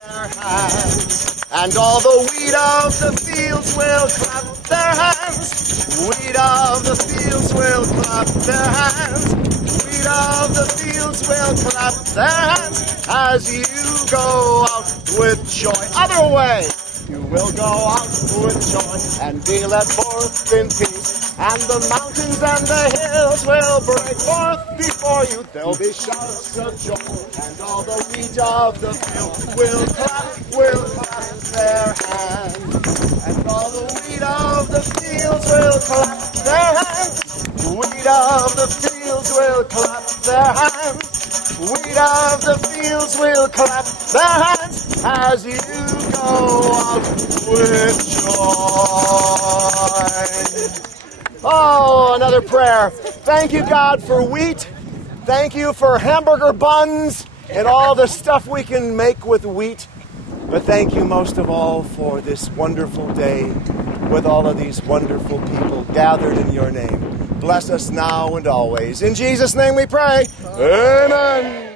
their hands, and all the wheat of the fields will clap their hands. Wheat of the fields will clap their hands. Wheat of the fields will clap their hands as you go out with joy. Other way, you will go out with joy and be led forth in peace. And the mountains and the hills will break forth before you. There'll be shouts of joy, and all the wheat of the field will clap their hands. And all the wheat of the fields will clap their hands. Wheat of the fields will clap their hands. Wheat of the fields will clap their hands as you go out with joy. Oh, another prayer. Thank you, God, for wheat. Thank you for hamburger buns and all the stuff we can make with wheat. But thank you most of all for this wonderful day with all of these wonderful people gathered in your name. Bless us now and always. In Jesus' name we pray. Amen.